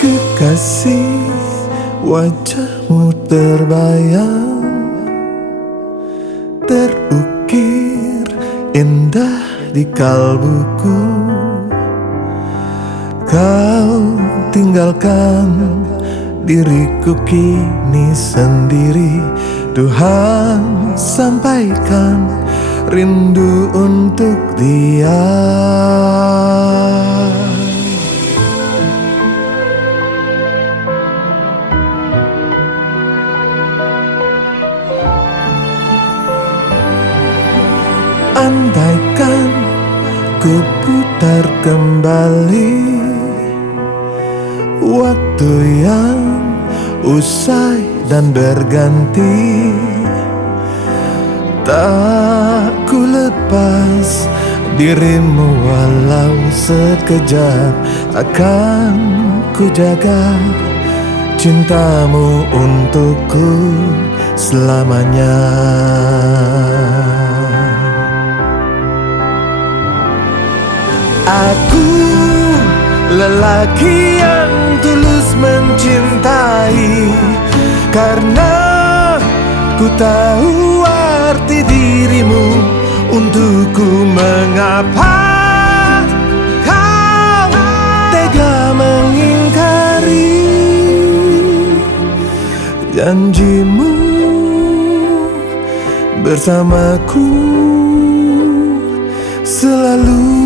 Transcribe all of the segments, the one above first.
Kekasih, wajahmu terbayang, terukir indah di kalbuku. Kau tinggalkan diriku kini sendiri. Tuhan, sampaikan rindu untuk dia. Andaikan ku putar kembali waktu yang usai dan berganti, tak ku lepas dirimu walau sekejap. Akan ku jaga cintamu untukku selamanya. Aku lelaki yang tulus mencintai, karena ku tahu arti dirimu untukku. Mengapa kau tega mengingkari janjimu bersamaku selalu?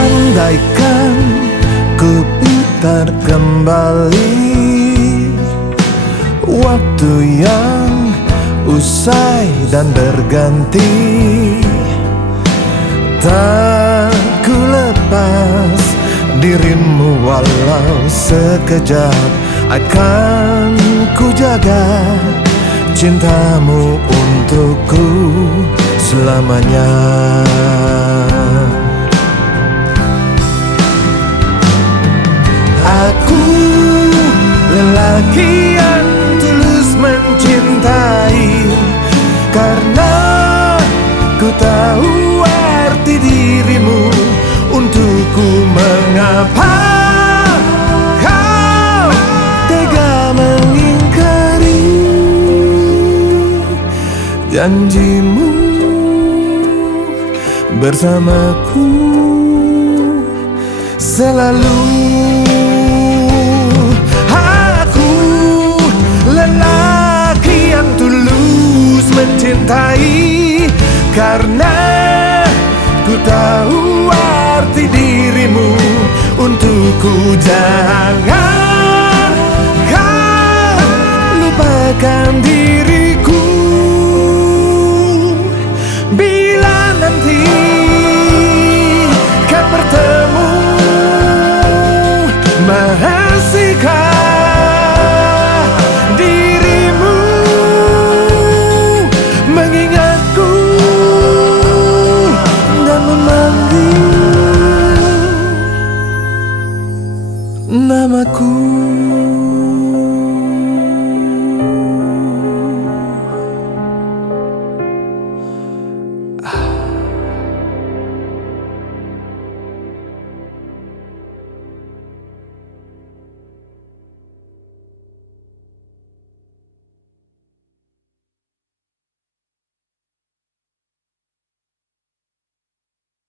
Andaikan ku putar kembali waktu yang usai dan berganti, tak ku lepas dirimu walau sekejap. Akan ku jaga cintamu untukku selamanya. Aku lelaki yang tulus mencintai, karena ku tahu arti dirimu untukku. Mengapa kau tega mengingkari janjimu bersamaku selalu? Lelaki yang tulus mencintai, karena ku tahu arti dirimu untukku. Jangan kau lupakan diri